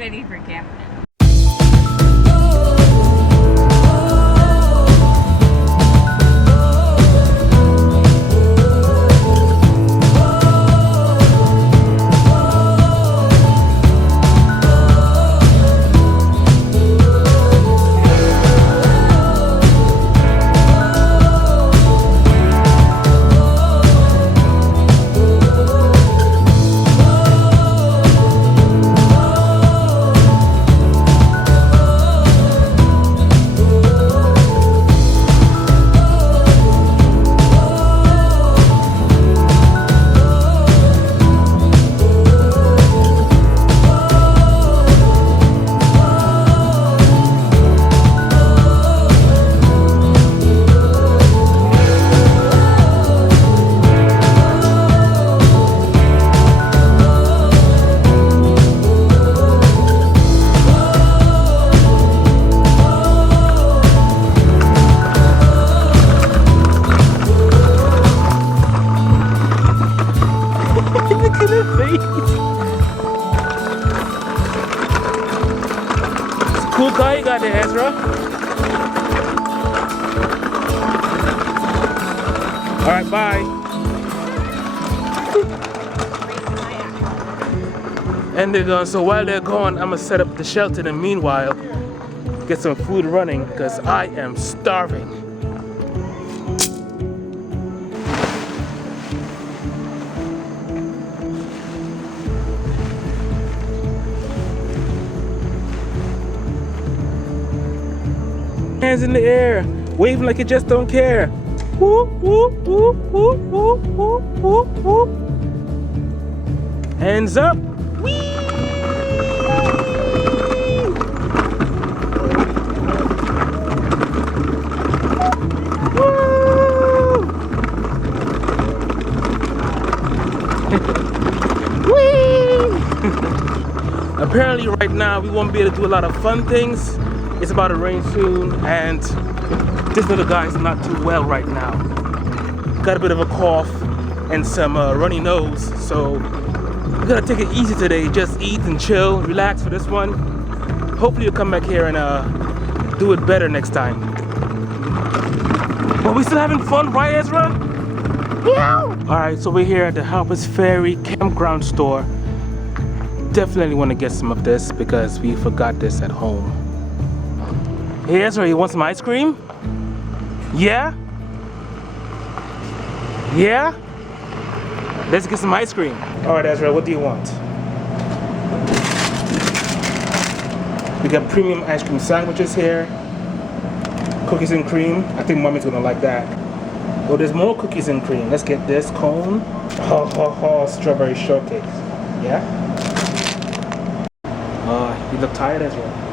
ready for camping. Cool car you got there, Ezra. Alright, bye. And they're gone. So while they're gone, I'm gonna set up the shelter and meanwhile get some food running because I am starving. Hands in the air, waving like you just don't care. Whoop, whoop, whoop, whoop, whoop, whoop, whoop, whoop. Hands up. Whee! Whee! Apparently right now we won't be able to do a lot of fun things. It's about to rain soon, and this little guy's not too well right now. Got a bit of a cough and some runny nose, so we gotta take it easy today. Just eat and chill, relax for this one. Hopefully you'll come back here and do it better next time. But we still having fun, right, Ezra? Yeah. All right, so we're here at the Harpers Ferry Campground store. Definitely want to get some of this because we forgot this at home. Hey Ezra, you want some ice cream? Yeah? Yeah? Let's get some ice cream. All right, Ezra, what do you want? We got premium ice cream sandwiches here. Cookies and cream. I think mommy's gonna like that. Oh, there's more cookies and cream. Let's get this cone. Ho, ho, ho, strawberry shortcake. Yeah? You look tired, Ezra.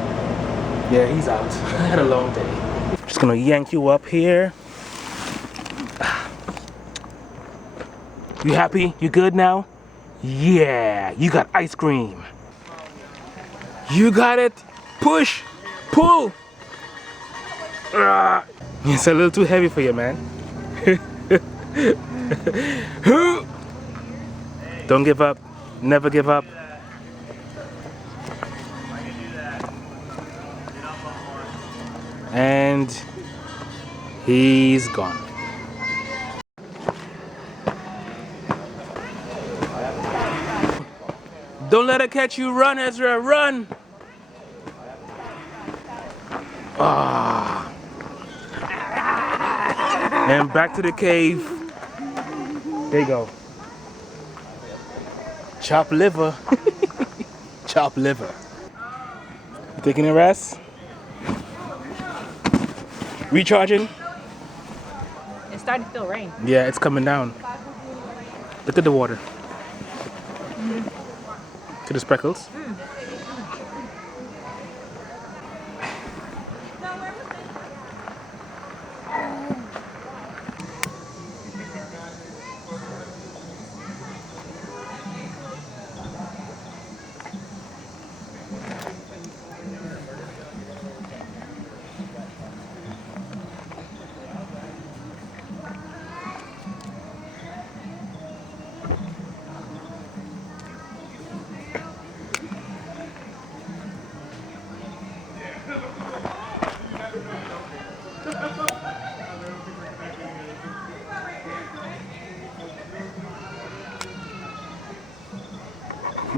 Yeah, he's out. I had a long day. Just gonna yank you up here. You happy? You good now? Yeah, you got ice cream. You got it. Push, pull. It's a little too heavy for you, man. Don't give up. Never give up. And he's gone. Don't let her catch you. Run, Ezra, run. Ah. And back to the cave. There you go. Chop liver. Chop liver. You taking a rest? Recharging? It's starting to feel rain. Yeah, it's coming down. Look at the water. To the speckles.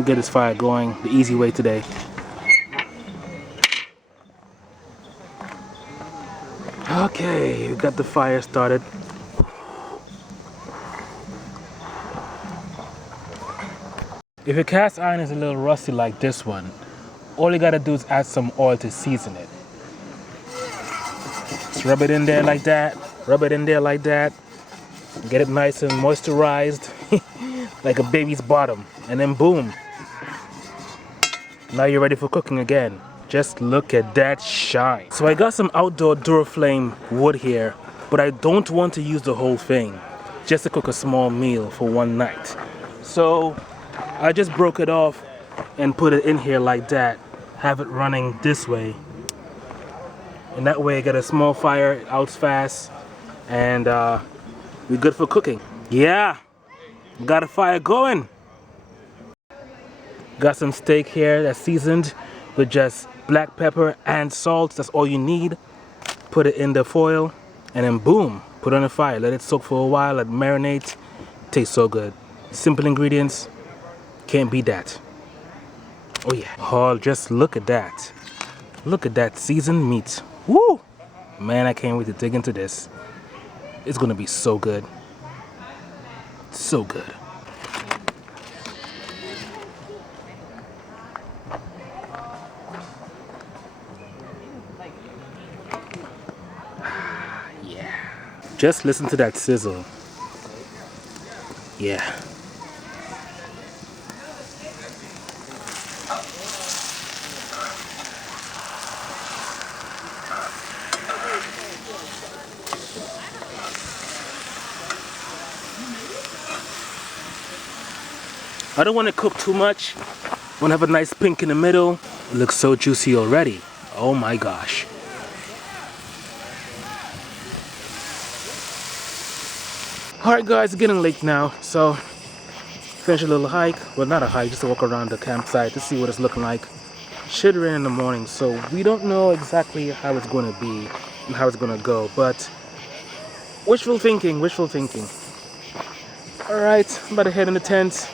We'll get this fire going the easy way today. Okay, we got the fire started. If your cast iron is a little rusty like this one, all you gotta do is add some oil to season it. Just rub it in there like that, rub it in there like that, get it nice and moisturized, like a baby's bottom, and then boom. Now you're ready for cooking again. Just look at that shine. So I got some outdoor Duraflame wood here, but I don't want to use the whole thing, just to cook a small meal for one night. So I just broke it off and put it in here like that, have it running this way. And that way I get a small fire, it outs fast, and we're good for cooking. Yeah, got a fire going. Got some steak here that's seasoned with just black pepper and salt. That's all you need. Put it in the foil and then boom, put it on the fire. Let it soak for a while, let it marinate. Tastes so good. Simple ingredients, can't beat that. Oh yeah. Oh, just look at that. Look at that seasoned meat. Woo! Man, I can't wait to dig into this. It's gonna be so good. So good. Yeah. Just listen to that sizzle. Yeah. I don't want to cook too much. I want to have a nice pink in the middle. It looks so juicy already. Oh my gosh. Alright guys, it's getting late now, so finish a little hike. Well, not a hike, just to walk around the campsite to see what it's looking like. Should rain in the morning, so we don't know exactly how it's going to be and how it's going to go, but wishful thinking, wishful thinking. Alright, I'm about to head in the tent.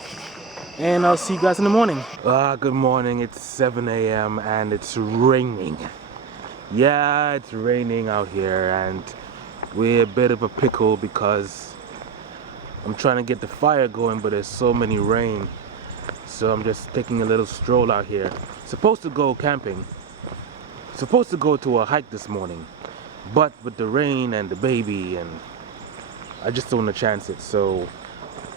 And I'll see you guys in the morning. Good morning. It's 7 a.m. and it's raining. Yeah, it's raining out here and we're a bit of a pickle because I'm trying to get the fire going, but there's so many rain. So I'm just taking a little stroll out here. Supposed to go camping. Supposed to go to a hike this morning. But with the rain and the baby, and I just don't want to chance it. So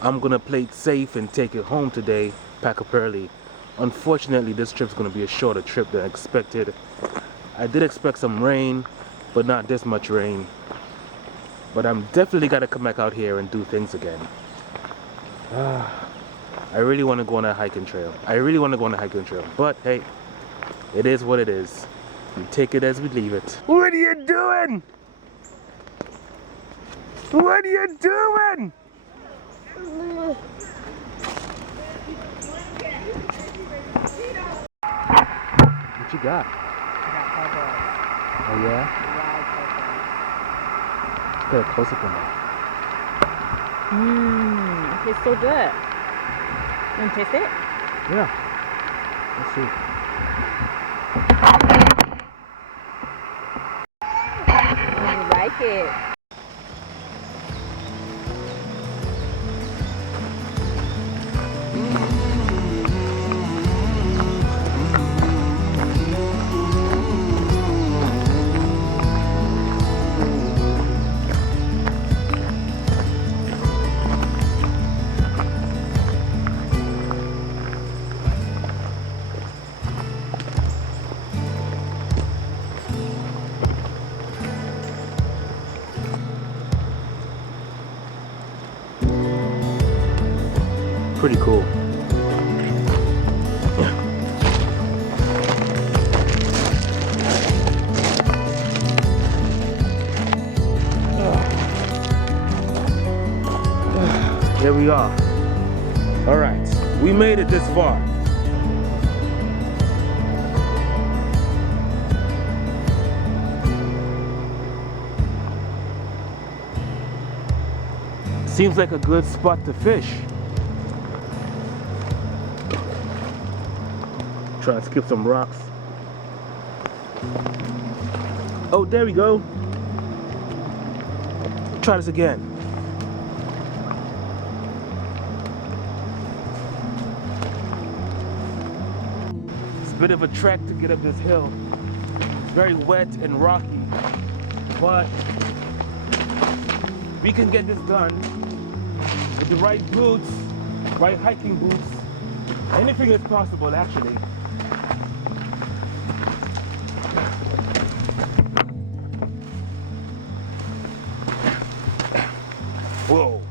I'm gonna play it safe and take it home today, pack up early. Unfortunately, this trip's gonna be a shorter trip than expected. I did expect some rain, but not this much rain. But I'm definitely gotta come back out here and do things again. I really wanna go on a hiking trail. But hey, it is what it is. We take it as we leave it. What are you doing? What are you doing? What you got? Oh yeah? Get a close up on that. It tastes so good. You want to taste it? Yeah. Let's see. I like it. Pretty cool. Yeah. Here we are. All right, we made it this far. Seems like a good spot to fish. Try to skip some rocks. Oh, there we go. Try this again. It's a bit of a trek to get up this hill. It's very wet and rocky, but we can get this done with the right boots, right hiking boots. Anything is possible, actually. Whoa.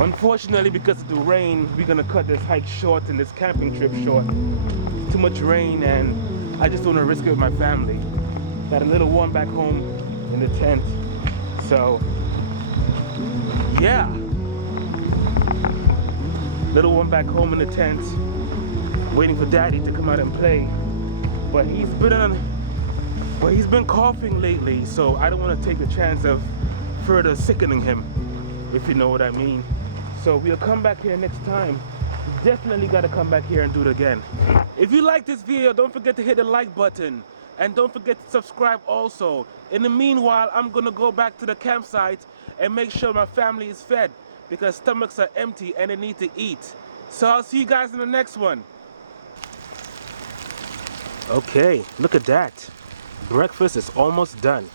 Unfortunately, because of the rain, we're gonna cut this hike short and this camping trip short. Too much rain, and I just don't want to risk it with my family. Got a little one back home in the tent. So, yeah. Little one back home in the tent, waiting for daddy to come out and play. But he's been coughing lately, so I don't want to take the chance of further sickening him, if you know what I mean. So we'll come back here next time. Definitely got to come back here and do it again. If you like this video, don't forget to hit the like button. And don't forget to subscribe also. In the meanwhile, I'm going to go back to the campsite and make sure my family is fed, because stomachs are empty and they need to eat. So I'll see you guys in the next one. Okay, look at that. Breakfast is almost done.